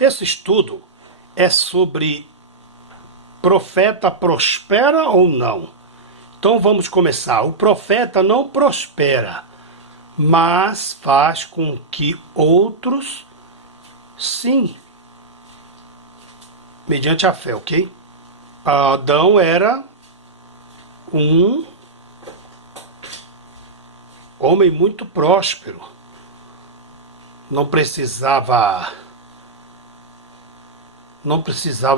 Esse estudo é sobre profeta prospera ou não. Então vamos começar. O profeta não prospera, mas faz com que outros, sim, mediante a fé, ok? Adão era um homem muito próspero. Não precisava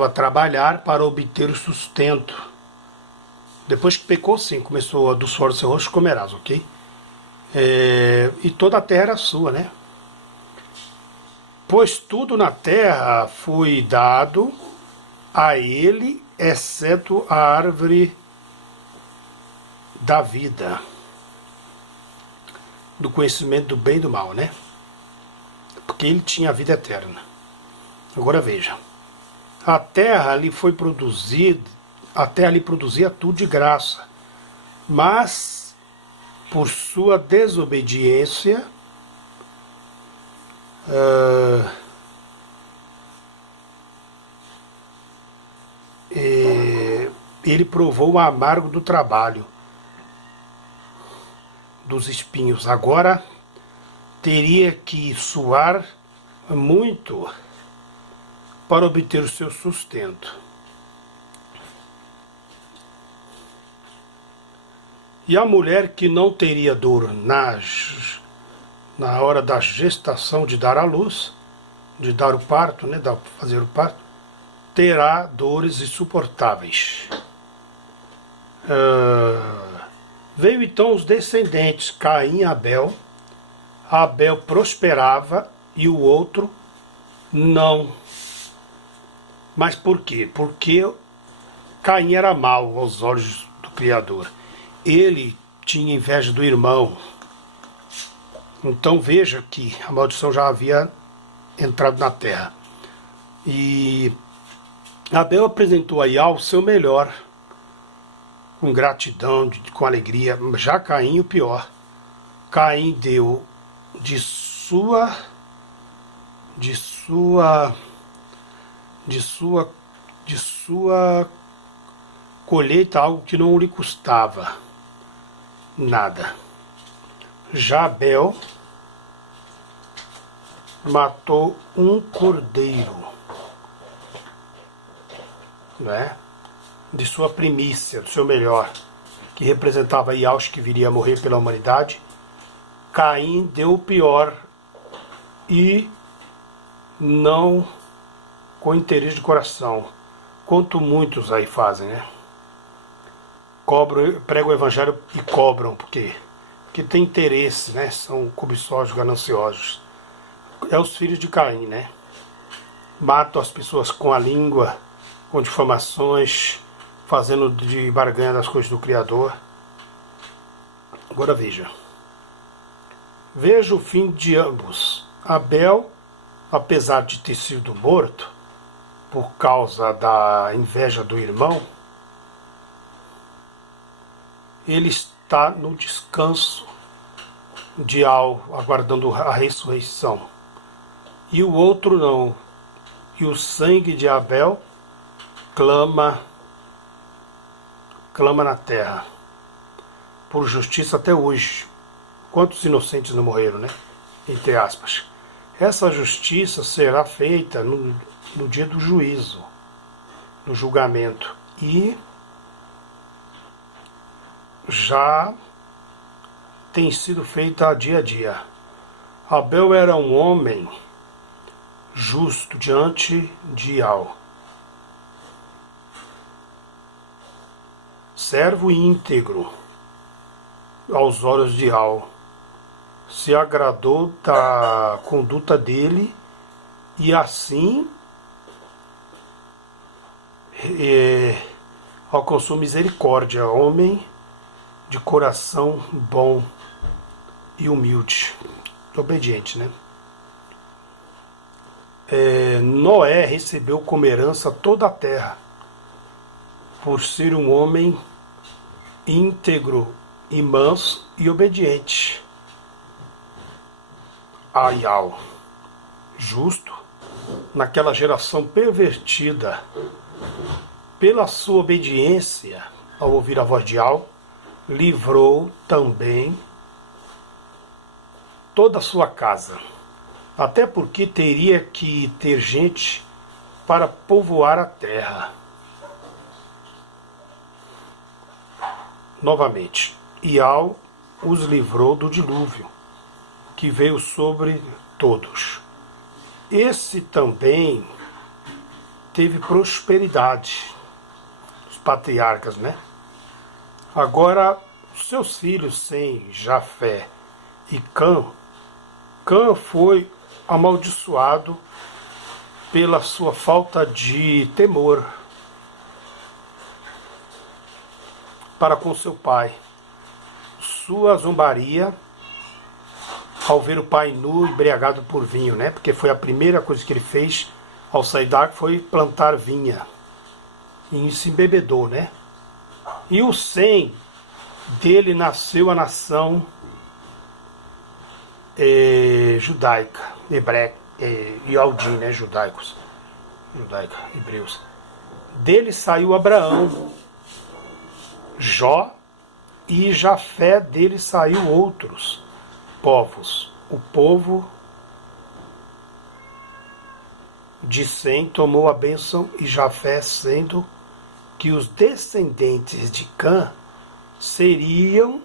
trabalhar para obter o sustento. Depois que pecou, sim, começou a do suor do seu rosto comerás, ok? E toda a terra era sua, né? Pois tudo na terra foi dado a ele, exceto a árvore da vida, do conhecimento do bem e do mal, né? Porque ele tinha a vida eterna. Agora veja, a terra lhe produzia tudo de graça, mas por sua desobediência, ele provou o amargo do trabalho, dos espinhos. Agora teria que suar muito para obter o seu sustento. E a mulher que não teria dor na hora da gestação de dar à luz, de dar o parto, né, fazer o parto, terá dores insuportáveis. Veio então os descendentes, Caim e Abel. Abel prosperava e o outro não. Mas por quê? Porque Caim era mau aos olhos do Criador. Ele tinha inveja do irmão. Então veja que a maldição já havia entrado na terra. E Abel apresentou a Yahweh o seu melhor, com gratidão, com alegria. Já Caim o pior. Caim deu de sua colheita algo que não lhe custava nada. Já Abel matou um cordeiro, né, de sua primícia, do seu melhor, que representava Yahweh, que viria a morrer pela humanidade. Caim deu o pior e não com interesse de coração, quanto muitos aí fazem, né? Pregam o evangelho e cobram, porque tem interesse, né? São cobiçosos, gananciosos. É os filhos de Caim, né? Matam as pessoas com a língua, com difamações, fazendo de barganha das coisas do Criador. Agora veja o fim de ambos. Abel, apesar de ter sido morto por causa da inveja do irmão, ele está no descanso de aguardando a ressurreição. E o outro não. E o sangue de Abel clama na terra por justiça até hoje. Quantos inocentes não morreram, né? Entre aspas. Essa justiça será feita no dia do juízo, no julgamento. E já tem sido feita dia a dia. Abel era um homem justo diante de Yahweh, servo íntegro aos olhos de Yahweh. Se agradou da conduta dele e assim alcançou misericórdia, homem de coração bom e humilde, obediente, né? Noé recebeu como herança toda a terra, por ser um homem íntegro e manso e obediente a Yahweh, justo naquela geração pervertida, pela sua obediência ao ouvir a voz de Al, livrou também toda a sua casa. Até porque teria que ter gente para povoar a terra. Novamente, e Al os livrou do dilúvio, que veio sobre todos. Esse também teve prosperidade, os patriarcas, né? Agora, seus filhos Sem, Jafé e Cã foi amaldiçoado pela sua falta de temor para com seu pai. Sua zombaria ao ver o pai nu, embriagado por vinho, né? Porque foi a primeira coisa que ele fez ao sair da água, foi plantar vinha. E se embebedou, né? E o Sem, dele nasceu a nação judaica, hebreia, Yaldim, né? Judaica, hebreus. Dele saiu Abraão, Jó, e Jafé, dele saiu outros povos. O povo de Sem tomou a bênção, e Jafé, sendo que os descendentes de Cã seriam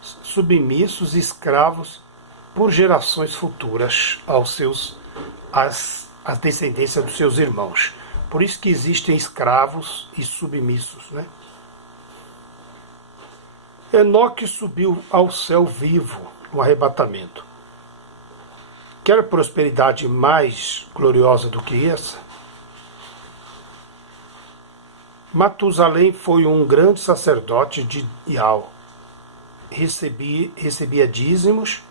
submissos e escravos por gerações futuras às descendências dos seus irmãos. Por isso que existem escravos e submissos, né? Enoque subiu ao céu vivo no arrebatamento. Quer prosperidade mais gloriosa do que essa? Matusalém foi um grande sacerdote de Ial. Recebia dízimos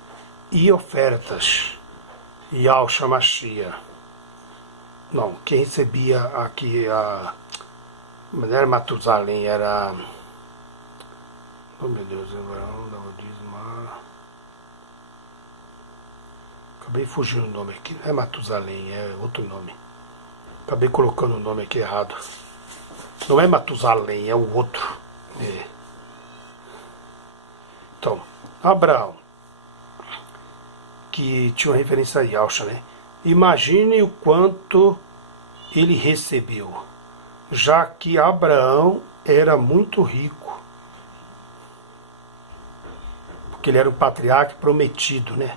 e ofertas. Ial Shamashia. Não, quem recebia aqui não era Matusalém, era... Oh meu Deus, acabei fugindo o nome aqui. Não é Matusalém, é outro nome. Acabei colocando o nome aqui errado. Não é Matusalém, é o outro. Então, Abraão, que tinha uma referência a Yalcha, né? Imagine o quanto ele recebeu, já que Abraão era muito rico, porque ele era o patriarca prometido, né?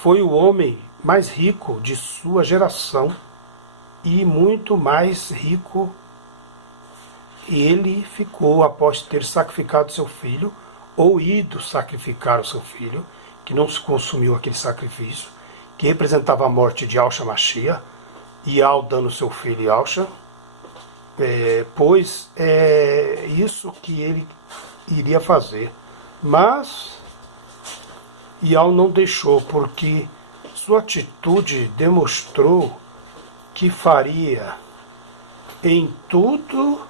Foi o homem mais rico de sua geração, e muito mais rico ele ficou após ter sacrificado seu filho, ou ido sacrificar o seu filho, que não se consumiu aquele sacrifício, que representava a morte de Yahshua Mashiach, e Al dando seu filho Yahshua, pois é isso que ele iria fazer. Mas Ial não deixou, porque sua atitude demonstrou que faria em tudo.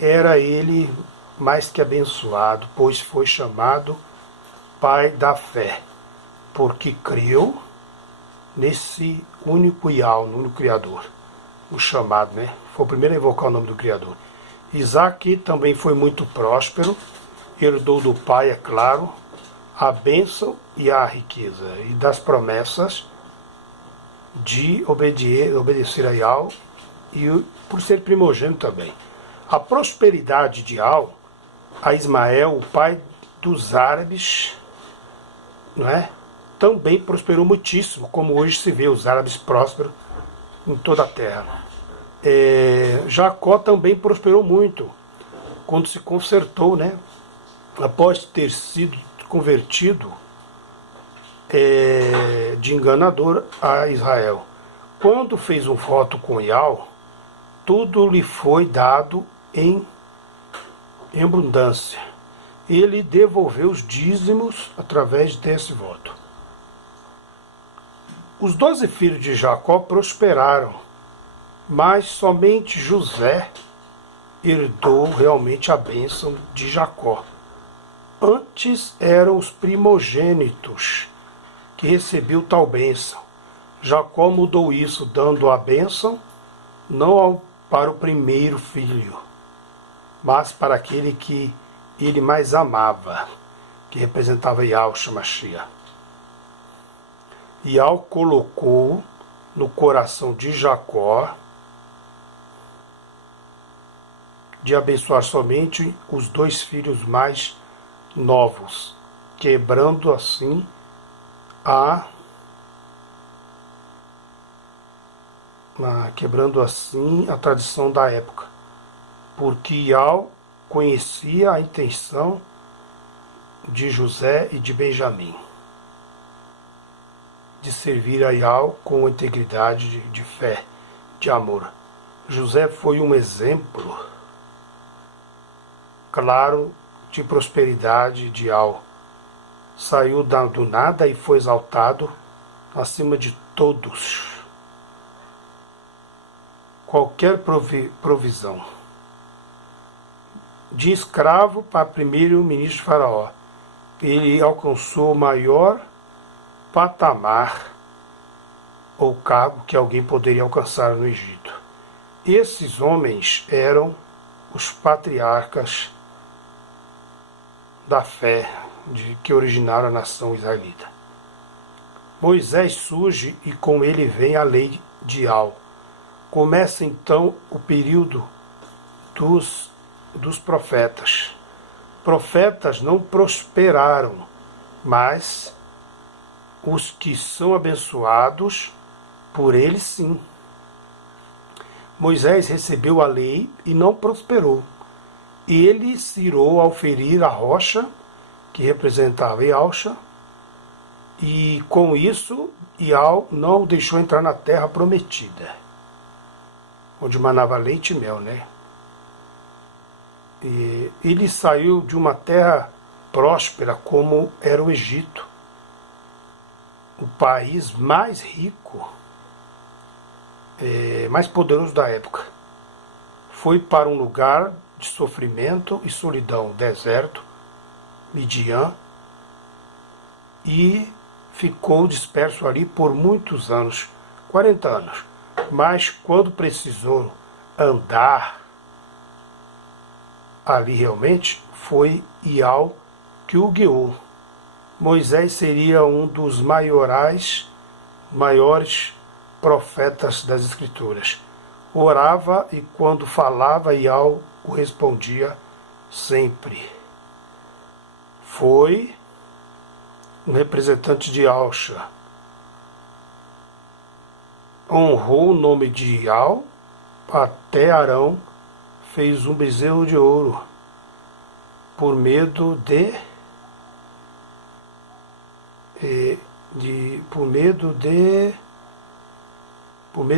Era ele mais que abençoado, pois foi chamado Pai da Fé, porque creu nesse único Ial, no único Criador, o chamado, né? Foi o primeiro a invocar o nome do Criador. Isaac também foi muito próspero, herdou do pai, é claro, a bênção e a riqueza, e das promessas de obedecer a Ial, e por ser primogênito também. A prosperidade de Al a Ismael, o pai dos árabes, não é? Também prosperou muitíssimo, como hoje se vê os árabes prósperos em toda a terra. Jacó também prosperou muito quando se consertou, né? Após ter sido convertido de enganador a Israel. Quando fez um voto com Ial, tudo lhe foi dado em abundância. Ele devolveu os dízimos através desse voto. Os 12 filhos de Jacó prosperaram, mas somente José herdou realmente a bênção de Jacó. Antes eram os primogênitos que recebeu tal bênção. Jacó mudou isso, dando a bênção não para o primeiro filho, mas para aquele que ele mais amava, que representava Yahushua Mashiach. Yahweh colocou no coração de Jacó de abençoar somente os 2 filhos mais novos, quebrando assim a tradição da época, porque Yahweh conhecia a intenção de José e de Benjamim de servir a Yahweh com integridade, de fé, de amor. José foi um exemplo claro de prosperidade de Yahweh. Saiu do nada e foi exaltado acima de todos. Qualquer provisão. De escravo para primeiro-ministro de Faraó, ele alcançou o maior patamar ou cargo que alguém poderia alcançar no Egito. Esses homens eram os patriarcas da fé que originaram a nação israelita. Moisés surge e com ele vem a lei de Yahweh. Começa então o período dos profetas. Profetas não prosperaram, mas os que são abençoados por eles sim. Moisés recebeu a lei e não prosperou. Ele se irou ao ferir a rocha, que representava Yahushua, e com isso Yahweh não o deixou entrar na terra prometida, onde manava leite e mel, né? E ele saiu de uma terra próspera como era o Egito, o país mais rico, mais poderoso da época. Foi para um lugar de sofrimento e solidão, deserto, Midian, e ficou disperso ali por muitos anos, 40 anos. Mas quando precisou andar ali realmente, foi Yahweh que o guiou. Moisés seria um dos maiores profetas das Escrituras. Orava e quando falava, Yahweh o respondia sempre. Foi um representante de Yahushua. Honrou o nome de Yahweh, até Arão fez um bezerro de ouro, por medo de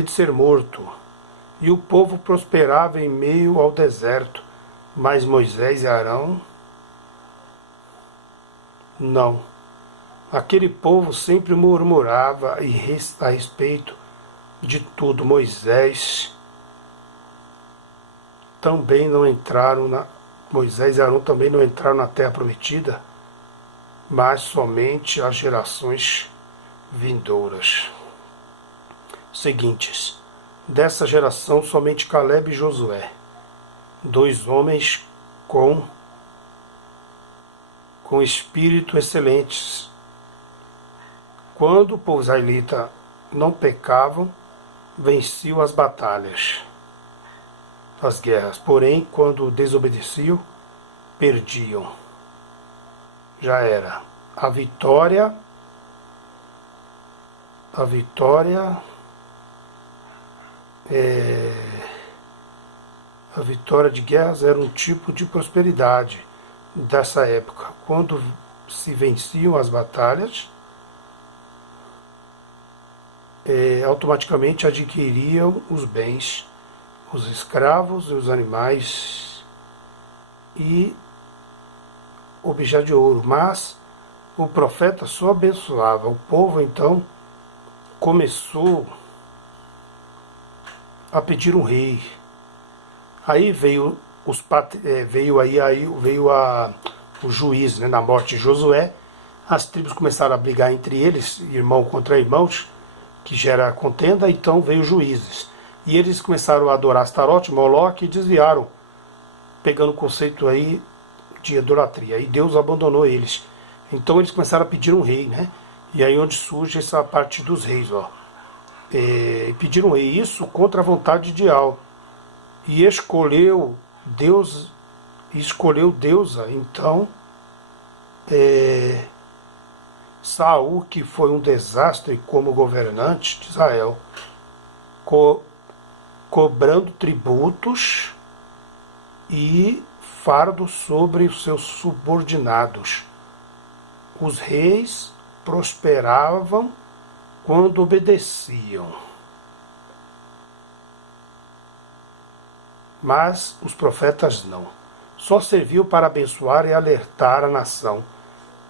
ser morto. E o povo prosperava em meio ao deserto, mas Moisés e Arão não. Aquele povo sempre murmurava a respeito de tudo. Moisés e Arão também não entraram na terra prometida, mas somente as gerações vindouras seguintes. Dessa geração, somente Caleb e Josué, 2 homens com espírito excelentes. Quando o povo israelita não pecavam, venciam as batalhas, as guerras. Porém, quando desobedeciam, perdiam. Já era. A vitória de guerras era um tipo de prosperidade dessa época. Quando se venciam as batalhas, automaticamente adquiriam os bens, os escravos e os animais e objetos de ouro. Mas o profeta só abençoava. O povo então começou a pedir um rei. Aí veio o juiz, né, na morte de Josué. as tribos começaram a brigar entre eles, irmão contra irmãos, que gera contenda, então veio juízes. E eles começaram a adorar Astarote, Moloque e desviaram, pegando o conceito aí de idolatria. E Deus abandonou eles. Então eles começaram a pedir um rei, né? E aí onde surge essa parte dos reis, ó. Pediram um rei, isso contra a vontade de Al. E escolheu Deusa, então Saul, que foi um desastre como governante de Israel, cobrando tributos e fardo sobre os seus subordinados. Os reis prosperavam quando obedeciam, mas os profetas não. Só serviu para abençoar e alertar a nação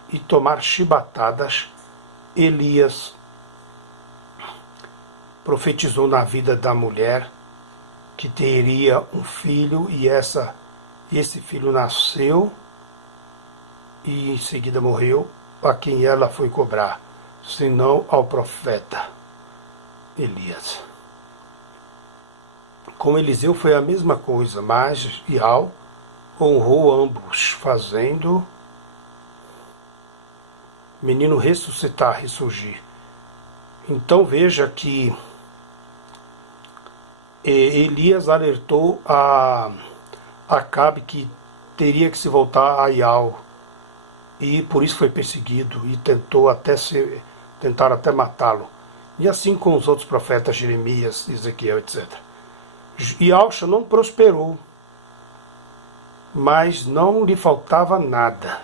e tomar chibatadas. Elias profetizou na vida da mulher que teria um filho e esse filho nasceu e em seguida morreu, a quem ela foi cobrar, senão ao profeta Elias. Com Eliseu foi a mesma coisa, mas Ial honrou ambos, fazendo o menino ressuscitar, ressurgir. Então veja que Elias alertou a Acabe que teria que se voltar a Ial, e por isso foi perseguido e tentaram até matá-lo. E assim com os outros profetas, Jeremias, Ezequiel, etc. E Alcha não prosperou, mas não lhe faltava nada.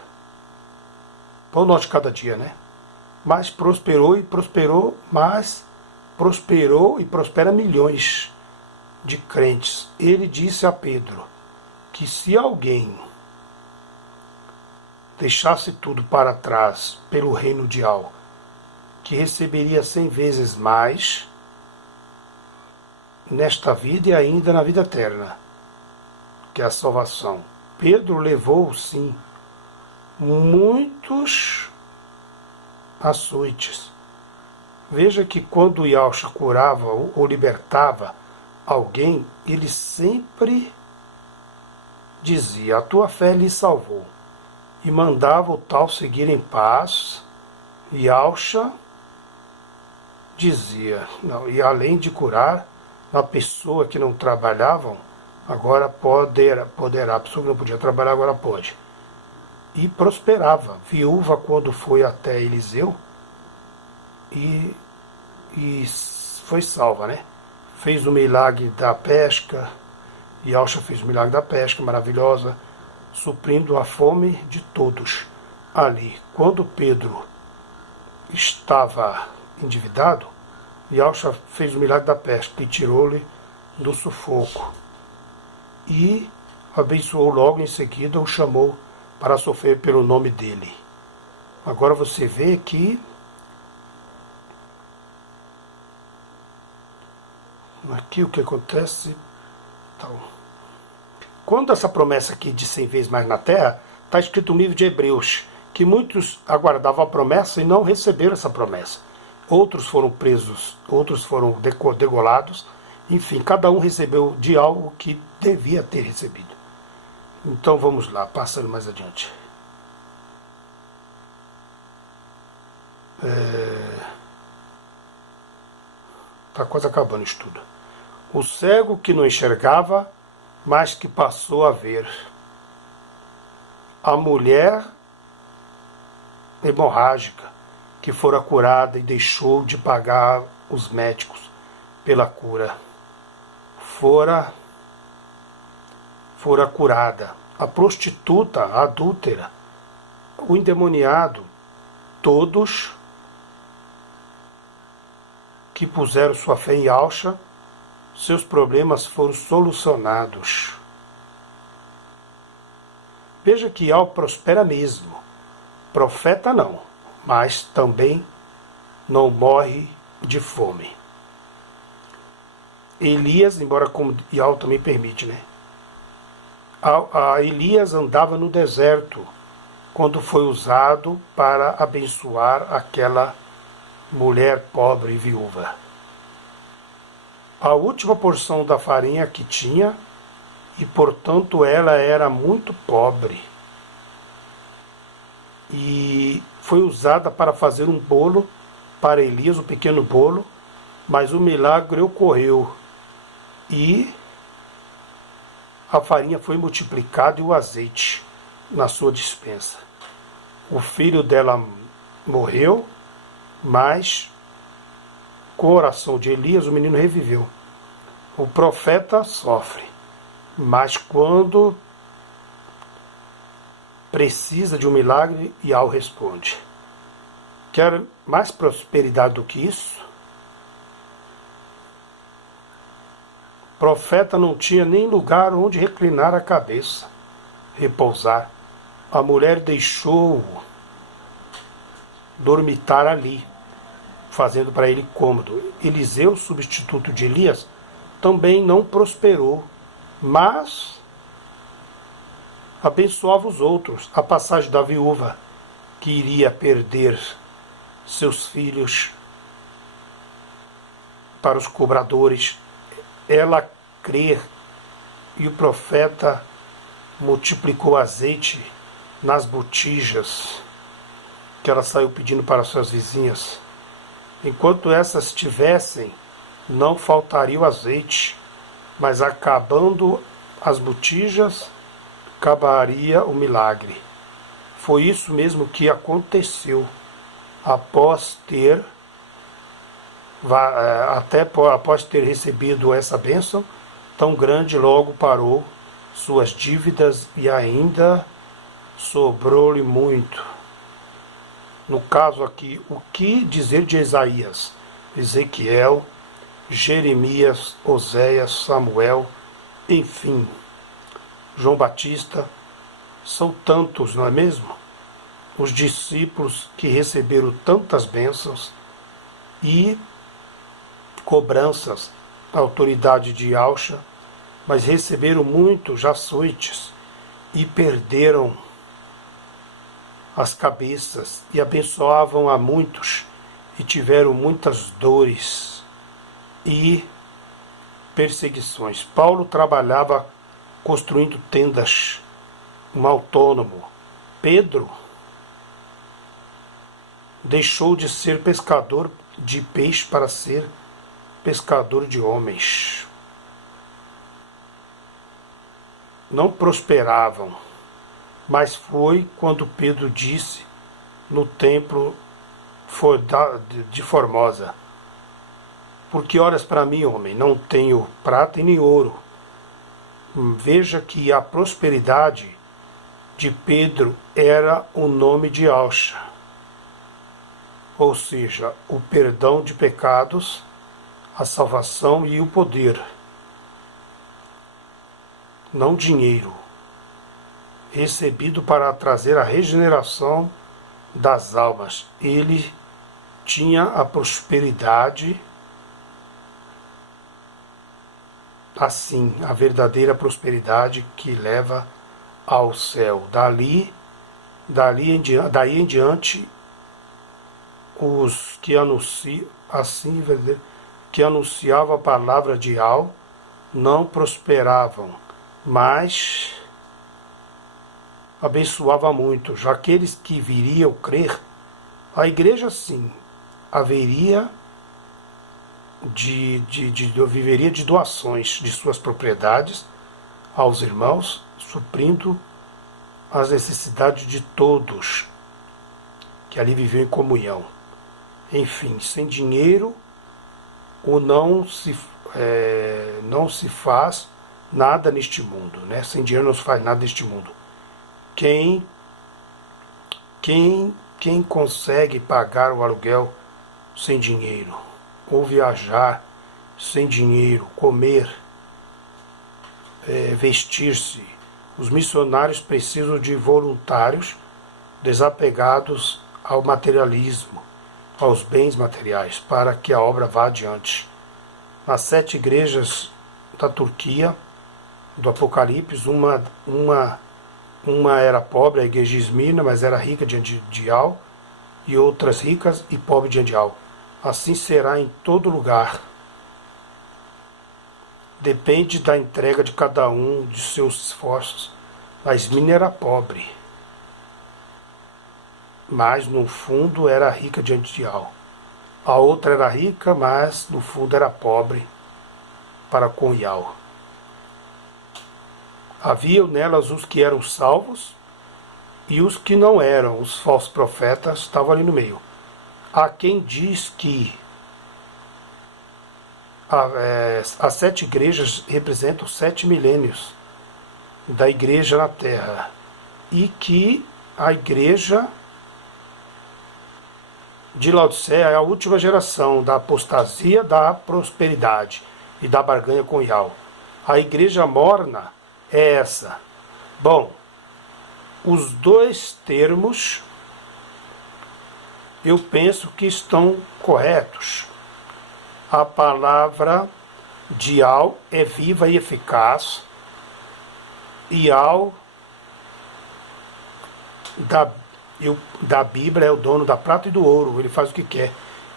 Pão nosso de cada dia, né? Mas prosperou e prosperou, mas prosperou e prospera milhões de crentes. Ele disse a Pedro que se alguém deixasse tudo para trás pelo reino de Al, que receberia 100 vezes mais nesta vida e ainda na vida eterna, que é a salvação. Pedro levou, sim, muitos açoites. Veja que quando Yahshua curava ou libertava alguém, ele sempre dizia: a tua fé lhe salvou, e mandava o tal seguir em paz. Yahshua dizia, não, e além de curar a pessoa que não trabalhavam, agora poderá, a pessoa que não podia trabalhar agora pode. E prosperava. Viúva, quando foi até Eliseu e foi salva, né? Fez o milagre da pesca, e Alcha fez o milagre da pesca, maravilhosa, suprindo a fome de todos ali. Quando Pedro estava endividado, Yahshua fez o milagre da pesca e tirou-lhe do sufoco. E abençoou logo em seguida, o chamou para sofrer pelo nome dele. Agora você vê que aqui o que acontece. Então, quando essa promessa aqui de 100 vezes mais na terra, está escrito no livro de Hebreus, que muitos aguardavam a promessa e não receberam essa promessa. Outros foram presos, outros foram degolados, enfim, cada um recebeu de algo que devia ter recebido. Então vamos lá, passando mais adiante. Está quase acabando o estudo. O cego que não enxergava, mas que passou a ver. A mulher hemorrágica, que fora curada e deixou de pagar os médicos pela cura. Fora curada. A prostituta, a adúltera, o endemoniado, todos que puseram sua fé em Yahshua, seus problemas foram solucionados. Veja que Yahweh prospera mesmo. Profeta não, mas também não morre de fome. Elias, embora como Yahweh também permite, né? Elias andava no deserto quando foi usado para abençoar aquela mulher pobre e viúva. A última porção da farinha que tinha, e portanto ela era muito pobre, e foi usada para fazer um bolo para Elias, um pequeno bolo, mas o milagre ocorreu e a farinha foi multiplicada e o azeite na sua despensa. O filho dela morreu, mas com a oração de Elias o menino reviveu. O profeta sofre, mas quando precisa de um milagre, Yahweh responde. Quer mais prosperidade do que isso? O profeta não tinha nem lugar onde reclinar a cabeça, repousar. A mulher deixou-o dormitar ali, fazendo para ele cômodo. Eliseu, substituto de Elias, também não prosperou, mas abençoava os outros. A passagem da viúva, que iria perder seus filhos para os cobradores, ela crê, e o profeta multiplicou azeite nas botijas que ela saiu pedindo para suas vizinhas. Enquanto essas tivessem, não faltaria o azeite, mas acabando as botijas, acabaria o milagre. Foi isso mesmo que aconteceu. Após ter recebido essa bênção tão grande, logo parou suas dívidas e ainda sobrou-lhe muito. No caso aqui, o que dizer de Isaías, Ezequiel, Jeremias, Oséias, Samuel, enfim, João Batista, são tantos, não é mesmo? Os discípulos que receberam tantas bênçãos e cobranças da autoridade de Yahshua, mas receberam muitos açoites e perderam as cabeças e abençoavam a muitos e tiveram muitas dores e perseguições. Paulo trabalhava construindo tendas, um autônomo. Pedro deixou de ser pescador de peixe para ser pescador de homens. Não prosperavam, mas foi quando Pedro disse no templo de Formosa: por que olhas para mim, homem? Não tenho prata e nem ouro. Veja que a prosperidade de Pedro era o nome de Yahshua, ou seja, o perdão de pecados, a salvação e o poder, não dinheiro, recebido para trazer a regeneração das almas. Ele tinha a prosperidade, assim, a verdadeira prosperidade que leva ao céu. Daí em diante, os que anunciam, assim, que anunciavam a palavra de Yahweh não prosperavam, mas abençoava muito. Já aqueles que viriam crer, a igreja sim viveria de doações de suas propriedades aos irmãos, suprindo as necessidades de todos que ali viviam em comunhão. Enfim, sem dinheiro não se faz nada neste mundo, né? Sem dinheiro não se faz nada neste mundo. Quem consegue pagar o aluguel sem dinheiro, ou viajar sem dinheiro, comer, vestir-se? Os missionários precisam de voluntários desapegados ao materialismo, aos bens materiais, para que a obra vá adiante. Nas 7 igrejas da Turquia, do Apocalipse, uma uma era pobre, a igreja de Esmirna, mas era rica diante de Al, e outras ricas e pobres diante de Al. Assim será em todo lugar. Depende da entrega de cada um de seus esforços. A Esmirna era pobre, mas no fundo era rica diante de Al. A outra era rica, mas no fundo era pobre para com Ial. Havia nelas os que eram salvos e os que não eram, os falsos profetas, estavam ali no meio. Há quem diz que as 7 igrejas representam 7 milênios da igreja na Terra e que a igreja de Laodiceia é a última geração da apostasia, da prosperidade e da barganha com Ial. A igreja morna é essa. Bom, os dois termos eu penso que estão corretos. A palavra de Ial é viva e eficaz. Ial da Bíblia é o dono da prata e do ouro. Ele faz o que quer.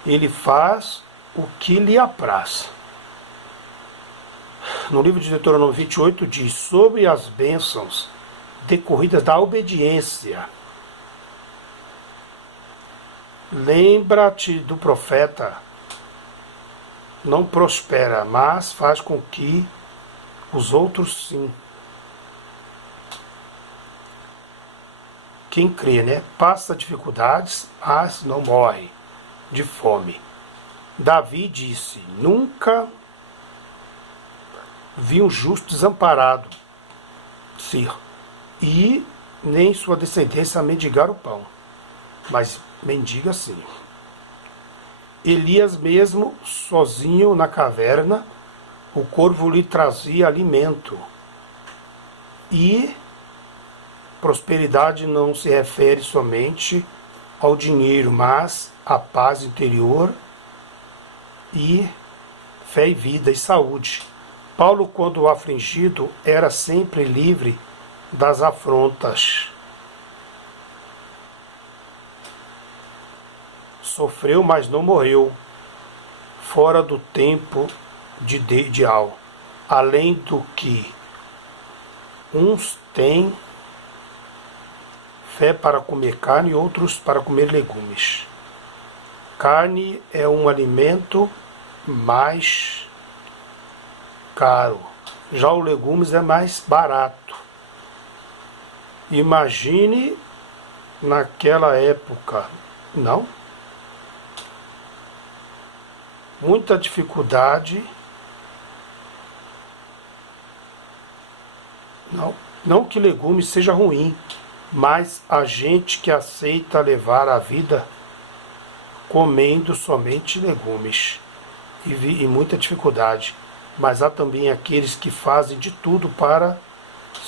Ele faz o que lhe apraz. No livro de Deuteronômio 28 diz: sobre as bênçãos decorridas da obediência, lembra-te do profeta, não prospera, mas faz com que os outros sim. Quem crê, né? Passa dificuldades, mas não morre de fome. Davi disse: nunca vi um justo desamparado ser, e nem sua descendência mendigar o pão. Mas mendiga sim. Elias mesmo, sozinho na caverna, o corvo lhe trazia alimento. E prosperidade não se refere somente ao dinheiro, mas à paz interior e fé e vida e saúde. Paulo, quando afligido, era sempre livre das afrontas. Sofreu, mas não morreu, fora do tempo de ideal. Além do que uns têm fé para comer carne e outros para comer legumes. Carne é um alimento mais caro, já o legumes é mais barato. Imagine naquela época, não? Muita dificuldade. Não que legumes seja ruim, mas a gente que aceita levar a vida comendo somente legumes e muita dificuldade. Mas há também aqueles que fazem de tudo para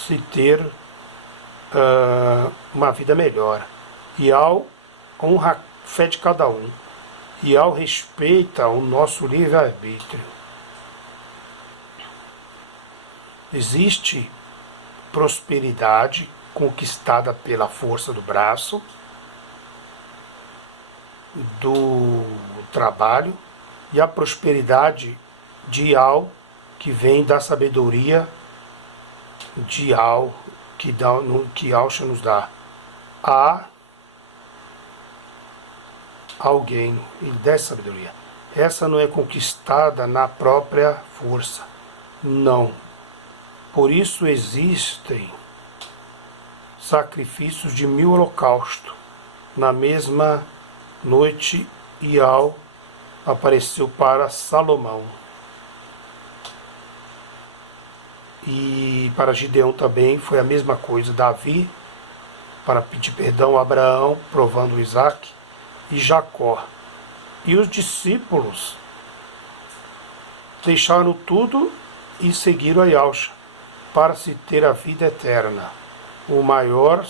se ter uma vida melhor. E ao honra a fé de cada um. E ao respeita o nosso livre-arbítrio. Existe prosperidade conquistada pela força do braço, do trabalho, e a prosperidade de Al, que vem da sabedoria de Al, que Alcha nos dá. A alguém, ele dá sabedoria. Essa não é conquistada na própria força, não. Por isso existem sacrifícios de 1000 holocaustos. Na mesma noite, Ial apareceu para Salomão. E para Gideão também foi a mesma coisa. Davi, para pedir perdão a Abraão, provando Isaac, e Jacó. E os discípulos deixaram tudo e seguiram a Yahshua para se ter a vida eterna, o maior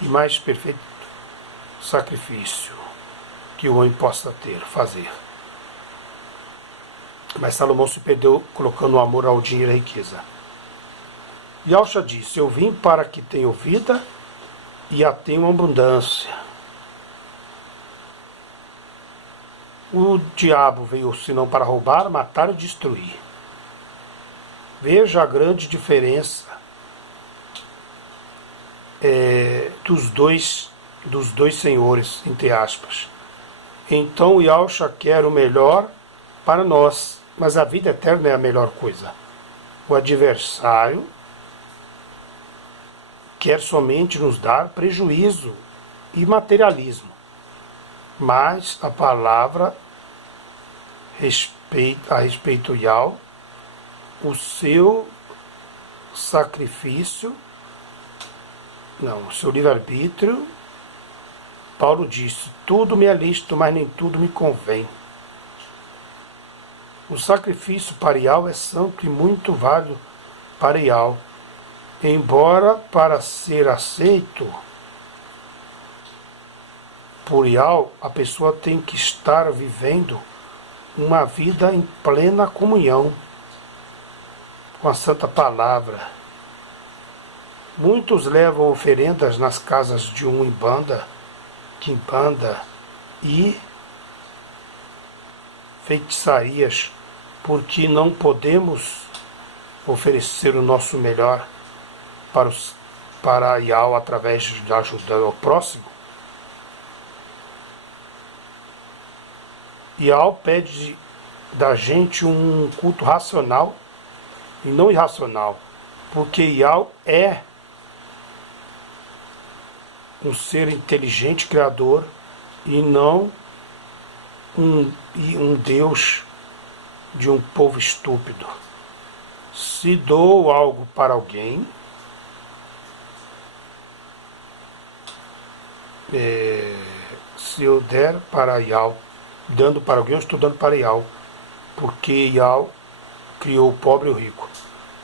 e mais perfeito sacrifício que o homem possa fazer. Mas Salomão se perdeu colocando o amor ao dinheiro e à riqueza. Yahshua disse: eu vim para que tenham vida e a tenham abundância. O diabo veio senão para roubar, matar e destruir. Veja a grande diferença dos dois senhores, entre aspas. Então Yahshua quer o melhor para nós, mas a vida eterna é a melhor coisa. O adversário quer somente nos dar prejuízo e materialismo, mas a palavra a respeito de Yahweh, o seu sacrifício, o seu livre-arbítrio. Paulo disse: tudo me é lícito, mas nem tudo me convém. O sacrifício para Yahweh é santo e muito válido para Yahweh, embora para ser aceito por Yahweh, a pessoa tem que estar vivendo uma vida em plena comunhão com a Santa Palavra. Muitos levam oferendas nas casas de Umbanda, Quimbanda e feitiçarias, porque não podemos oferecer o nosso melhor para Yahweh através de ajudar ao próximo. Yahweh pede da gente um culto racional e não irracional, porque Yahweh é um ser inteligente, criador, e não um Deus de um povo estúpido. Se dou algo para alguém, se eu der para Yahweh, dando para alguém, eu estou dando para Yahweh, porque Yahweh criou o pobre e o rico.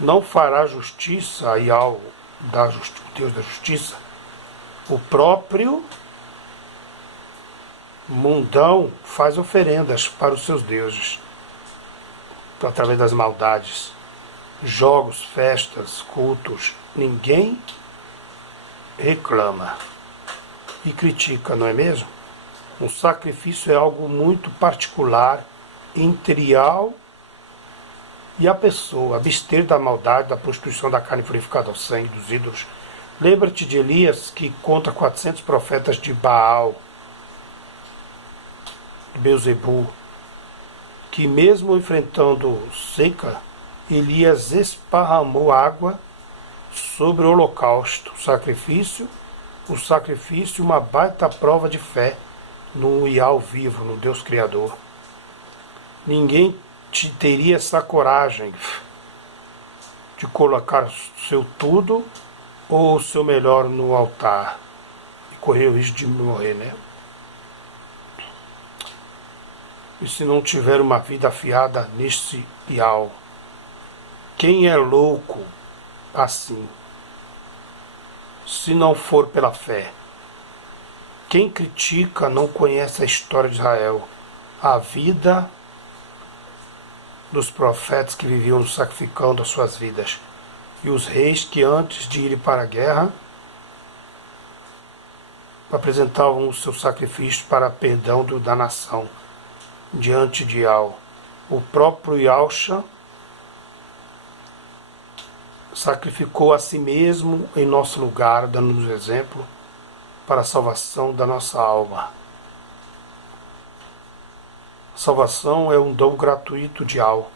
Não fará justiça a Yahweh, o Deus da justiça. O próprio mundão faz oferendas para os seus deuses, através das maldades, jogos, festas, cultos. Ninguém reclama e critica, não é mesmo? Um sacrifício é algo muito particular entre Yahweh e a pessoa. Abster da maldade, da prostituição, da carne purificada ao sangue, dos ídolos. Lembra-te de Elias, que contra 400 profetas de Baal, de Beuzebu, que mesmo enfrentando seca, Elias esparramou água sobre o holocausto, o sacrifício, uma baita prova de fé no Yahweh vivo, no Deus Criador. Ninguém teria essa coragem de colocar seu tudo ou o seu melhor no altar e correr o risco de morrer, né? E se não tiver uma vida afiada nesse Yahweh? Quem é louco assim, se não for pela fé? Quem critica não conhece a história de Israel, a vida dos profetas que viviam sacrificando as suas vidas, e os reis que antes de irem para a guerra apresentavam o seu sacrifício para perdão da nação diante de Yahweh. O próprio Yahshua sacrificou a si mesmo em nosso lugar, dando-nos exemplo para a salvação da nossa alma. A salvação é um dom gratuito de Yahweh.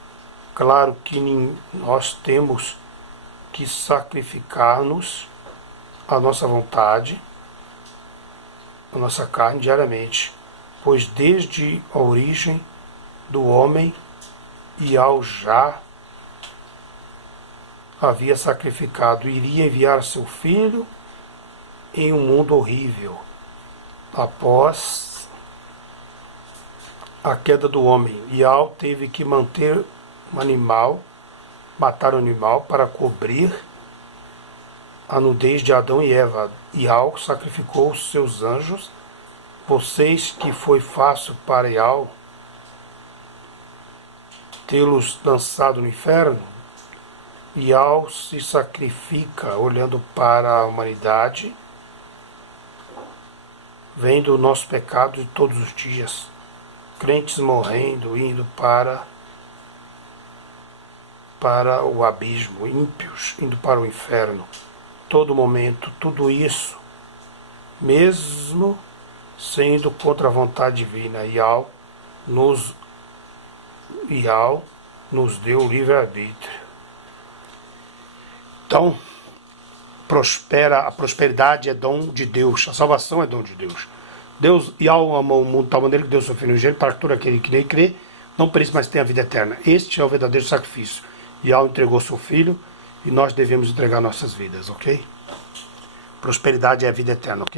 Claro que nós temos que sacrificar-nos a nossa vontade, a nossa carne diariamente, pois desde a origem do homem Yahweh já havia sacrificado, iria enviar seu filho em um mundo horrível. Após a queda do homem, Yahweh teve que matar um animal para cobrir a nudez de Adão e Eva. Yahweh sacrificou os seus anjos. Vocês que foi fácil para Yahweh tê-los lançado no inferno, e ao se sacrifica olhando para a humanidade, vendo o nosso pecado de todos os dias, crentes morrendo, indo para o abismo, ímpios indo para o inferno, todo momento, tudo isso, mesmo sendo contra a vontade divina, e ao nos deu o livre-arbítrio. Então, a prosperidade é dom de Deus, a salvação é dom de Deus. Deus, Yahweh amou o mundo de tal maneira que deu seu Filho unigênito para que todo aquele que nele crê não pereça, mas tenha a vida eterna. Este é o verdadeiro sacrifício. Yahweh entregou seu Filho e nós devemos entregar nossas vidas, ok? Prosperidade é a vida eterna, ok?